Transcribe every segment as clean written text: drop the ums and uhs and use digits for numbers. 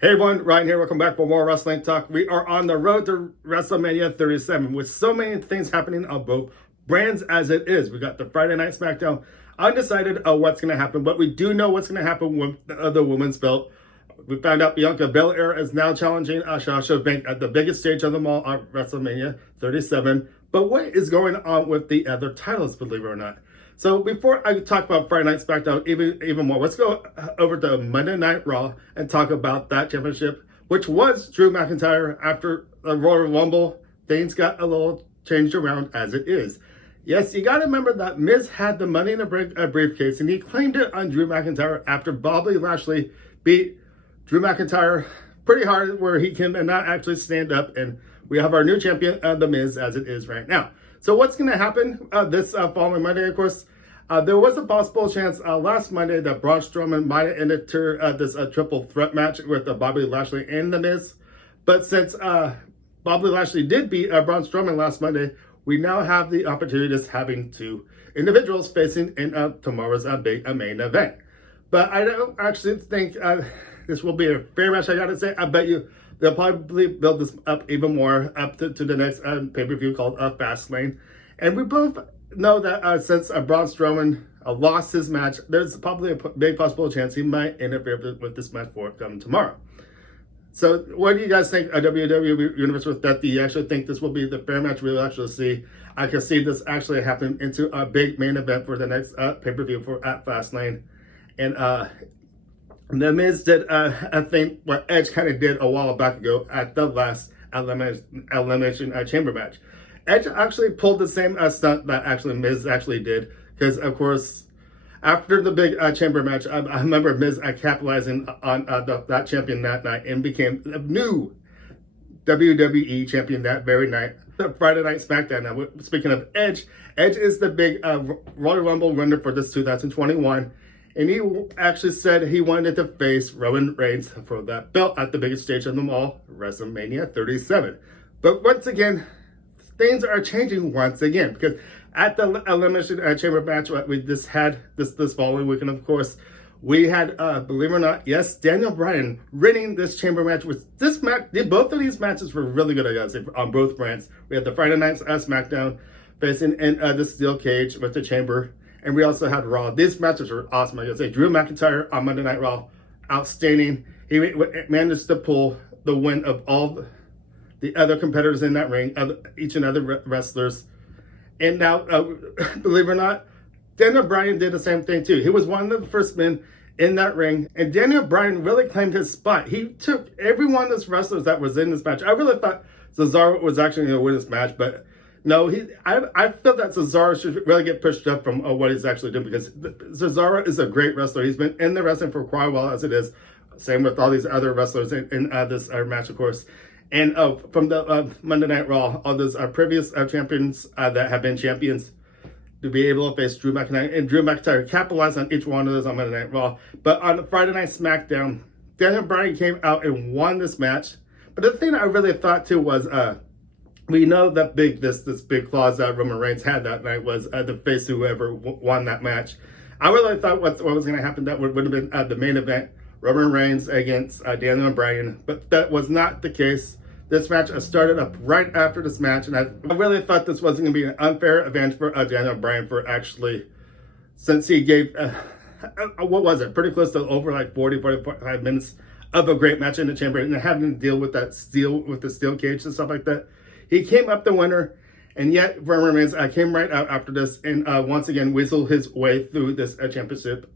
Hey everyone, Ryan here. Welcome back for more wrestling talk. We are on the road to WrestleMania 37 with so many things happening on both brands as it is. We got the Friday Night SmackDown. Undecided what's going to happen, but we do know what's going to happen with the women's belt. We found out Bianca Belair is now challenging Sasha Banks at the biggest stage of them all at WrestleMania 37. But what is going on with the other titles, believe it or not? So before I talk about Friday Night SmackDown even more, let's go over to Monday Night Raw and talk about that championship, which was Drew McIntyre. After the Royal Rumble, things got a little changed around as it is. Yes, you got to remember that Miz had the Money in a briefcase, and he claimed it on Drew McIntyre after Bobby Lashley beat Drew McIntyre pretty hard, where he can not actually stand up, and we have our new champion, The Miz, as it is right now. So what's going to happen this following Monday, of course? There was a possible chance last Monday that Braun Strowman might have ended this triple threat match with Bobby Lashley and The Miz. But since Bobby Lashley did beat Braun Strowman last Monday, we now have the opportunity of having two individuals facing in tomorrow's big main event. But I don't actually think this will be a fair match, I gotta say. I bet you they'll probably build this up even more up to the next pay-per-view called Fastlane. And we both know that since Braun Strowman lost his match, there's probably a big possible chance he might interfere with this match for coming tomorrow. So what do you guys think, WWE Universe, with that? Do you actually think this will be the fair match we'll actually see? I can see this actually happen into a big main event for the next pay-per-view at Fastlane. And The Miz did a thing what Edge kind of did a while back ago at the last Elimination Chamber match. Edge actually pulled the same stunt that actually Miz actually did, because of course after the big chamber match, I remember Miz capitalizing on that champion that night and became a new WWE champion that very night. The Friday Night SmackDown. Now, speaking of Edge, Edge is the big Royal Rumble winner for this 2021. And he actually said he wanted to face Roman Reigns for that belt at the biggest stage of them all, WrestleMania 37. But once again, things are changing once again, because at the Elimination Chamber match we just had this following weekend, of course, we had, believe it or not, yes, Daniel Bryan winning this chamber match. With this match, both of these matches were really good, I gotta say, on both brands. We had the Friday Night SmackDown facing in the steel cage with the chamber. And we also had Raw. These matches were awesome. I gotta say, Drew McIntyre on Monday Night Raw, outstanding. He managed to pull the win of all the other competitors in that ring, each and other wrestlers. And now, believe it or not, Daniel Bryan did the same thing too. He was one of the first men in that ring, and Daniel Bryan really claimed his spot. He took every one of those wrestlers that was in this match. I really thought Cesaro was actually going to win this match, but no, I feel that Cesaro should really get pushed up from what he's actually doing, because Cesaro is a great wrestler. He's been in the wrestling for quite a while as it is. Same with all these other wrestlers in this match, of course. And from the Monday Night Raw, all those previous champions that have been champions to be able to face Drew McIntyre. And Drew McIntyre capitalized on each one of those on Monday Night Raw. But on Friday Night SmackDown, Daniel Bryan came out and won this match. But the thing I really thought too was, we know that this big clause that Roman Reigns had that night was the face whoever won that match. I really thought what was going to happen, that would have been the main event, Roman Reigns against Daniel Bryan, but that was not the case. This match started up right after this match, and I really thought this wasn't going to be an unfair advantage for Daniel Bryan, for actually, since he gave, what was it, pretty close to over like 45 minutes of a great match in the chamber, and having to deal with the steel cage and stuff like that. He came up the winner, and yet Roman Reigns came right out after this and once again weaseled his way through this championship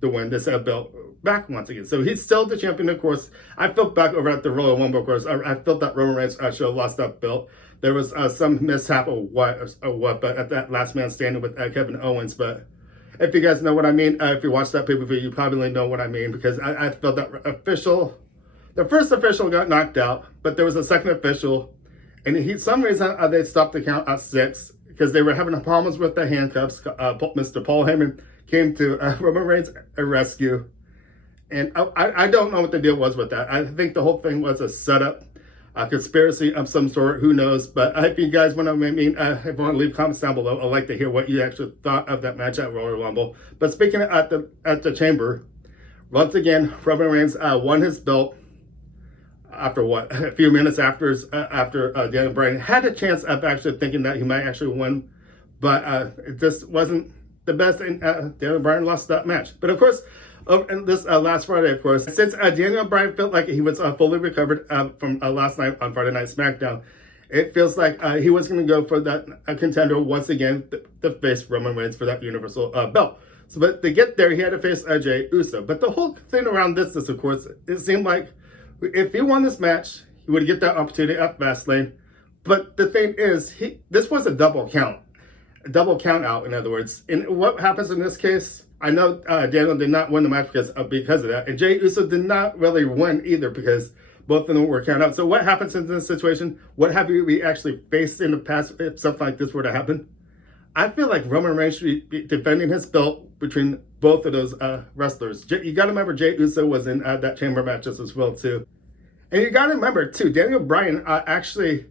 to win this belt back once again. So he's still the champion, of course. I felt back over at the Royal Rumble, of course. I felt that Roman Reigns should have lost that belt. There was some mishap or what, but at that last man standing with Kevin Owens. But if you guys know what I mean, if you watch that pay-per-view, you probably know what I mean, because I felt that the first official got knocked out, but there was a second official. And some reason they stopped the count at 6, because they were having problems with the handcuffs. Mr. Paul Heyman came to Roman Reigns' rescue. And I don't know what the deal was with that. I think the whole thing was a setup, a conspiracy of some sort. Who knows? But if you guys want to, if you want to leave comments down below, I'd like to hear what you actually thought of that match at Royal Rumble. But speaking at the chamber, once again, Roman Reigns won his belt. after what, a few minutes after Daniel Bryan had a chance of actually thinking that he might actually win, but it just wasn't the best, and Daniel Bryan lost that match. But of course, and this last Friday, of course, since Daniel Bryan felt like he was fully recovered from last night on Friday Night SmackDown, it feels like he was going to go for that contender once again, the face Roman Reigns for that Universal belt. So, but to get there, he had to face Jey Uso. But the whole thing around this is, of course, it seemed like if he won this match, he would get that opportunity at Fastlane. But the thing is, this was a double count out, in other words. And what happens in this case? I know Daniel did not win the match because of that, and Jey Uso did not really win either because both of them were counted out. So what happens in this situation? What have we actually faced in the past if something like this were to happen? I feel like Roman Reigns should be defending his belt between both of those wrestlers. You got to remember Jey Uso was in that chamber matches as well too, and you got to remember too, Daniel Bryan actually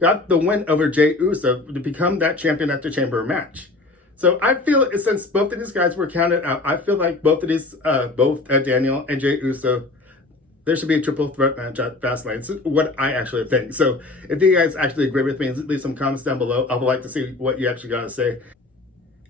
got the win over Jey Uso to become that champion at the chamber match. So I feel since both of these guys were counted out, I feel like both of these, Daniel and Jey Uso, there should be a triple threat match at Fastlane. It's what I actually think. So if you guys actually agree with me, leave some comments down below. I would like to see what you actually got to say.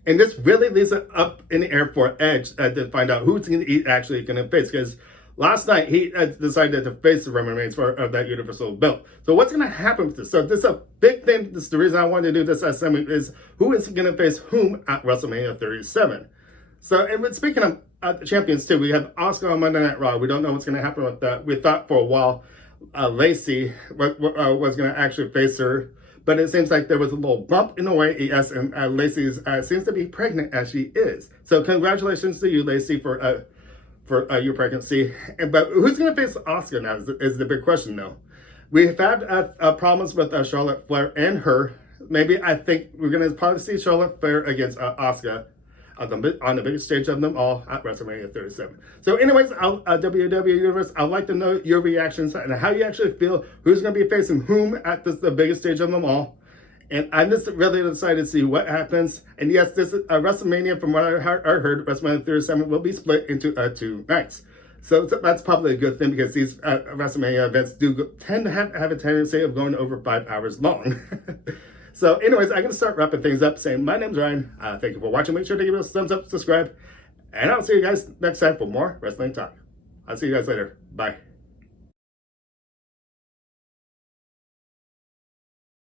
And this really leaves it up in the air for Edge to find out who's actually going to face. Because last night he decided to face Roman Reigns for that Universal belt. So what's going to happen with this? So this is a big thing. This is the reason I wanted to do this segment, is who is going to face whom at WrestleMania 37. So, and speaking of the champions too, we have Asuka on Monday Night Raw. We don't know what's going to happen with that. We thought for a while Lacey was going to actually face her, but it seems like there was a little bump in the way. Yes, and Lacey seems to be pregnant as she is. So congratulations to you, Lacey, for your pregnancy. But who's going to face Asuka now is the big question, though. We've had problems with Charlotte Flair and her. Maybe I think we're going to probably see Charlotte Flair against Asuka on the biggest stage of them all at WrestleMania 37. So anyways, WWE Universe, I'd like to know your reactions and how you actually feel, who's going to be facing whom at the biggest stage of them all. And I'm just really excited to see what happens. And yes, this WrestleMania, from what I heard, WrestleMania 37 will be split into 2 nights. So that's probably a good thing because these WrestleMania events tend to have a tendency of going over 5 hours long. So anyways, I'm going to start wrapping things up saying my name's Ryan. Thank you for watching. Make sure to give us a thumbs up, subscribe, and I'll see you guys next time for more wrestling talk. I'll see you guys later. Bye.